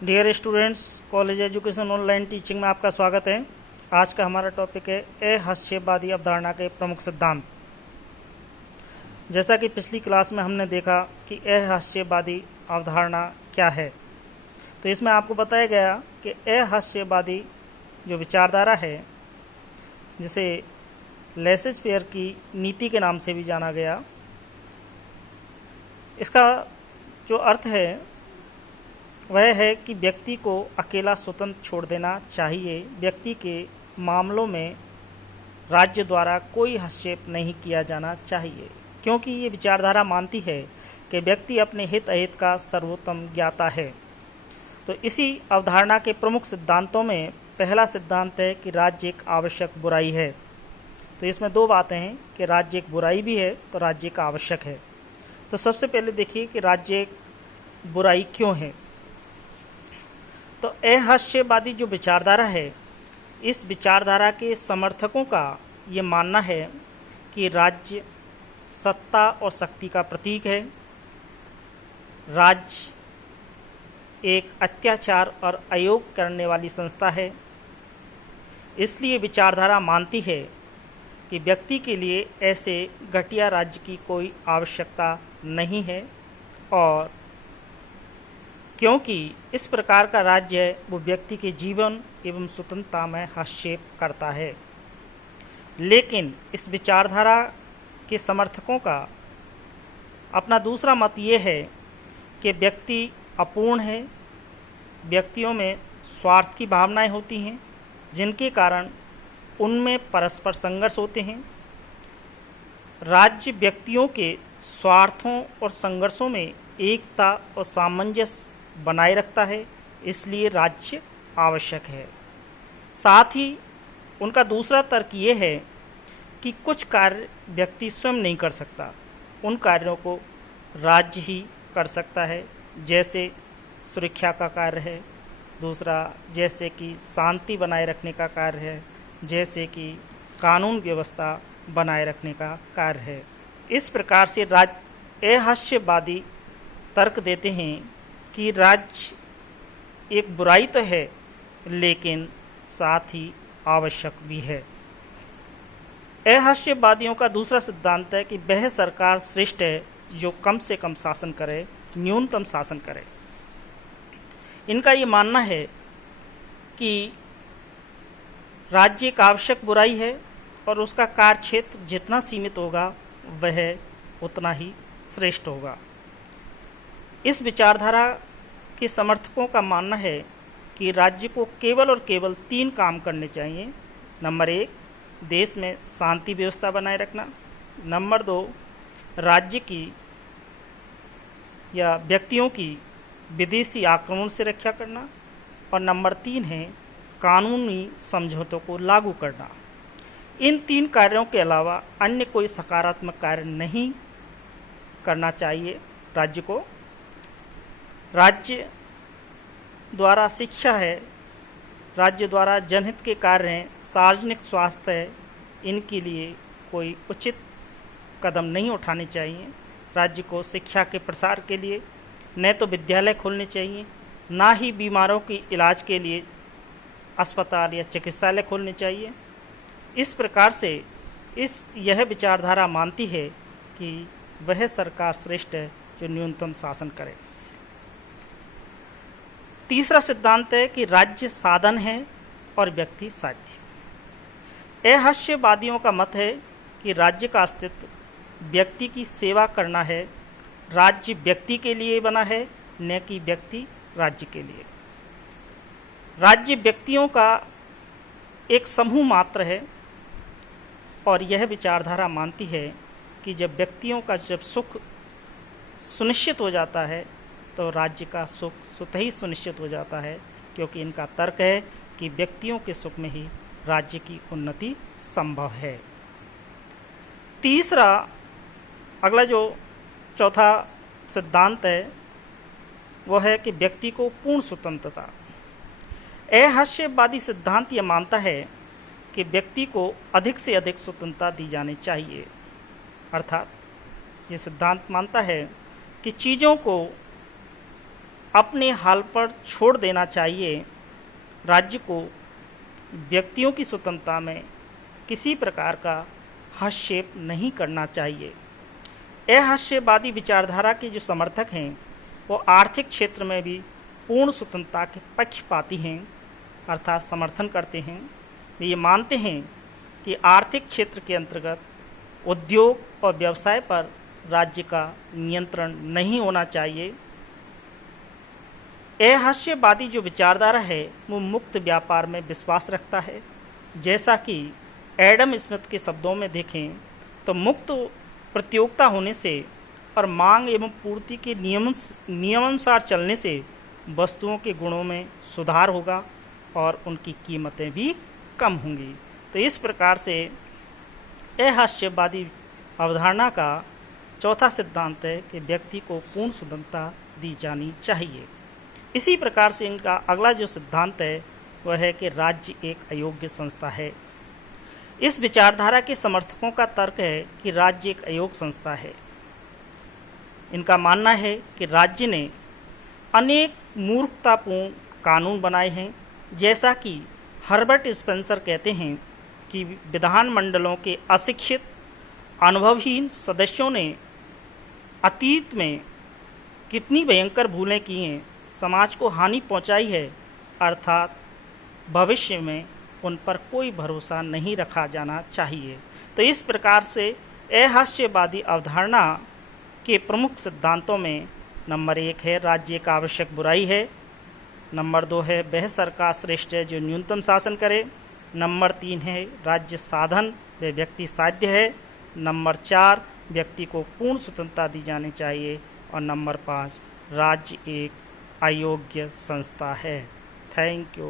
Dear students, college education online teaching में आपका स्वागत है। आज का हमारा टॉपिक है अहस्यवादी अवधारणा के प्रमुख सिद्धांत। जैसा कि पिछली क्लास में हमने देखा कि अहस्यवादी अवधारणा क्या है, तो इसमें आपको बताया गया कि अहस्यवादी जो विचारधारा है, जिसे लेसेज-फेयर की नीति के नाम से भी जाना गया, इसका जो अर्थ है वह है कि व्यक्ति को अकेला स्वतंत्र छोड़ देना चाहिए। व्यक्ति के मामलों में राज्य द्वारा कोई हस्तक्षेप नहीं किया जाना चाहिए, क्योंकि ये विचारधारा मानती है कि व्यक्ति अपने हित अहित का सर्वोत्तम ज्ञाता है। तो इसी अवधारणा के प्रमुख सिद्धांतों में पहला सिद्धांत है कि राज्य एक आवश्यक बुराई है। तो इसमें दो बातें हैं कि राज्य एक बुराई भी है तो राज्य एक आवश्यक है। तो सबसे पहले देखिए कि राज्य एक बुराई क्यों है। तो अहस्यवादी जो विचारधारा है, इस विचारधारा के समर्थकों का ये मानना है कि राज्य सत्ता और शक्ति का प्रतीक है। राज्य एक अत्याचार और अयोग करने वाली संस्था है। इसलिए विचारधारा मानती है कि व्यक्ति के लिए ऐसे घटिया राज्य की कोई आवश्यकता नहीं है, और क्योंकि इस प्रकार का राज्य है वो व्यक्ति के जीवन एवं स्वतंत्रता में हस्तक्षेप करता है। लेकिन इस विचारधारा के समर्थकों का अपना दूसरा मत ये है कि व्यक्ति अपूर्ण है। व्यक्तियों में स्वार्थ की भावनाएं होती हैं, जिनके कारण उनमें परस्पर संघर्ष होते हैं। राज्य व्यक्तियों के स्वार्थों और संघर्षों में एकता और सामंजस्य बनाए रखता है, इसलिए राज्य आवश्यक है। साथ ही उनका दूसरा तर्क ये है कि कुछ कार्य व्यक्ति स्वयं नहीं कर सकता, उन कार्यों को राज्य ही कर सकता है, जैसे सुरक्षा का कार्य है। दूसरा, जैसे कि शांति बनाए रखने का कार्य है, जैसे कि कानून व्यवस्था बनाए रखने का कार्य है। इस प्रकार से अहस्यवादी तर्क देते हैं कि राज्य एक बुराई तो है, लेकिन साथ ही आवश्यक भी है। अहस्यवादियों का दूसरा सिद्धांत है कि वह सरकार श्रेष्ठ है जो कम से कम शासन करे, न्यूनतम शासन करे। इनका ये मानना है कि राज्य एक आवश्यक बुराई है और उसका कार्य क्षेत्र जितना सीमित होगा वह उतना ही श्रेष्ठ होगा। इस विचारधारा के समर्थकों का मानना है कि राज्य को केवल और केवल 3 काम करने चाहिए। नंबर 1, देश में शांति व्यवस्था बनाए रखना। नंबर 2, राज्य की या व्यक्तियों की विदेशी आक्रमण से रक्षा करना। और नंबर 3 है कानूनी समझौतों को लागू करना। इन 3 कार्यों के अलावा अन्य कोई सकारात्मक कार्य नहीं करना चाहिए राज्य को। राज्य द्वारा शिक्षा है, राज्य द्वारा जनहित के कार्य हैं, सार्वजनिक स्वास्थ्य है, इनके लिए कोई उचित कदम नहीं उठाने चाहिए। राज्य को शिक्षा के प्रसार के लिए न तो विद्यालय खोलने चाहिए, ना ही बीमारों के इलाज के लिए अस्पताल या चिकित्सालय खोलने चाहिए। इस प्रकार से यह विचारधारा मानती है कि वह सरकार श्रेष्ठ है जो न्यूनतम शासन करे। तीसरा सिद्धांत है कि राज्य साधन है और व्यक्ति साध्य। अहस्यवादियों का मत है कि राज्य का अस्तित्व व्यक्ति की सेवा करना है। राज्य व्यक्ति के लिए बना है, न कि व्यक्ति राज्य के लिए। राज्य व्यक्तियों का एक समूह मात्र है, और यह विचारधारा मानती है कि जब व्यक्तियों का सुख सुनिश्चित हो जाता है तो राज्य का सुख स्वतः ही सुनिश्चित हो जाता है, क्योंकि इनका तर्क है कि व्यक्तियों के सुख में ही राज्य की उन्नति संभव है। तीसरा, अगला जो चौथा सिद्धांत है वह है कि व्यक्ति को पूर्ण स्वतंत्रता। अहस्यवादी सिद्धांत यह मानता है कि व्यक्ति को अधिक से अधिक स्वतंत्रता दी जानी चाहिए। अर्थात ये सिद्धांत मानता है कि चीज़ों को अपने हाल पर छोड़ देना चाहिए। राज्य को व्यक्तियों की स्वतंत्रता में किसी प्रकार का हस्तक्षेप नहीं करना चाहिए। अहस्यवादी विचारधारा के जो समर्थक हैं वो आर्थिक क्षेत्र में भी पूर्ण स्वतंत्रता के पक्षपाती हैं, अर्थात समर्थन करते हैं। ये मानते हैं कि आर्थिक क्षेत्र के अंतर्गत उद्योग और व्यवसाय पर राज्य का नियंत्रण नहीं होना चाहिए। अहस्यवादी जो विचारधारा है वो मुक्त व्यापार में विश्वास रखता है। जैसा कि एडम स्मिथ के शब्दों में देखें तो मुक्त प्रतियोगिता होने से और मांग एवं पूर्ति के नियमानुसार चलने से वस्तुओं के गुणों में सुधार होगा और उनकी कीमतें भी कम होंगी। तो इस प्रकार से अहस्यवादी अवधारणा का चौथा सिद्धांत है कि व्यक्ति को पूर्ण स्वतंत्रता दी जानी चाहिए। इसी प्रकार से इनका अगला जो सिद्धांत है वह है कि राज्य एक अयोग्य संस्था है। इस विचारधारा के समर्थकों का तर्क है कि राज्य एक अयोग्य संस्था है। इनका मानना है कि राज्य ने अनेक मूर्खतापूर्ण कानून बनाए हैं। जैसा कि हर्बर्ट स्पेंसर कहते हैं कि विधानमंडलों के अशिक्षित अनुभवहीन सदस्यों ने अतीत में कितनी भयंकर भूलें की हैं, समाज को हानि पहुंचाई है, अर्थात भविष्य में उन पर कोई भरोसा नहीं रखा जाना चाहिए। तो इस प्रकार से अहस्यवादी अवधारणा के प्रमुख सिद्धांतों में नंबर 1 है राज्य एक आवश्यक बुराई है। नंबर 2 है वह सरकार श्रेष्ठ है जो न्यूनतम शासन करे। नंबर 3 है राज्य साधन व व्यक्ति साध्य है। नंबर 4 व्यक्ति को पूर्ण स्वतंत्रता दी जानी चाहिए। और नंबर 5 राज्य एक अयोग्य संस्था है। Thank you.